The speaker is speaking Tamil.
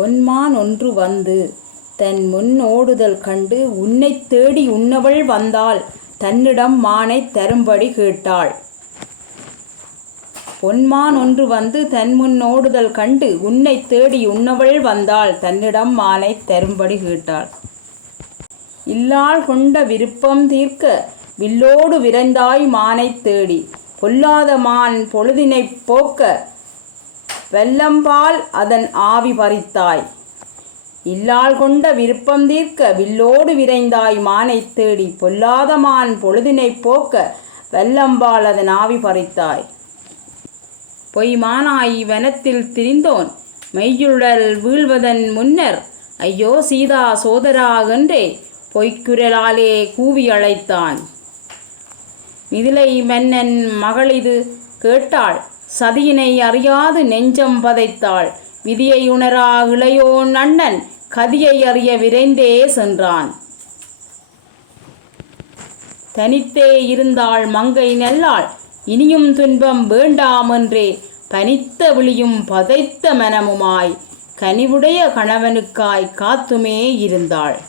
பொன்மான் ஒன்று வந்து தன் முன்னோடுதல் கண்டு உன்னைத் தேடி உன்னவள் வந்தாள் தன்னிடம் மானைத் தரும்படி கேட்டாள். பொன்மான் ஒன்று வந்து தன் முன்னோடுதல் கண்டு உன்னைத் தேடி உன்னவள் வந்தாள் தன்னிடம் மானைத் தரும்படி கேட்டாள். இல்லாள் கொண்ட விருப்பம் தீர்க்க வில்லோடு விரைந்தாய் மானைத் தேடி பொல்லாத மான் பொழுதினைப் போக்க வெள்ளம்பால் அதன் ஆவி பறித்தாய். இல்லால் கொண்ட விருப்பம் தீர்க்க வில்லோடு விரைந்தாய் மானைத் தேடி பொல்லாத மான் பொழுதினைப் போக்க வெள்ளம்பால் அதன் ஆவி பறித்தாய். பொய் மானாய் வனத்தில் திரிந்தோன் மெய்யுடல் வீழ்வதன் முன்னர் ஐயோ சீதா சோதரா என்றே பொய்க்குரலாலே கூவி அழைத்தான். மிதிலை மன்னன் மகளிது கேட்டாள் சதியினை அறியாது நெஞ்சம் பதைத்தாள். விதியை உணரா இளையோன் அண்ணன் கதியை அறிய விரைந்தே சென்றான். தனித்தே இருந்தாள் மங்கை நல்லாள். இனியும் துன்பம் வேண்டாமென்றே பனித்த விழியும் பதைத்த மனமுமாய். கனிவுடைய கணவனுக்காய் காத்துமே இருந்தாள்.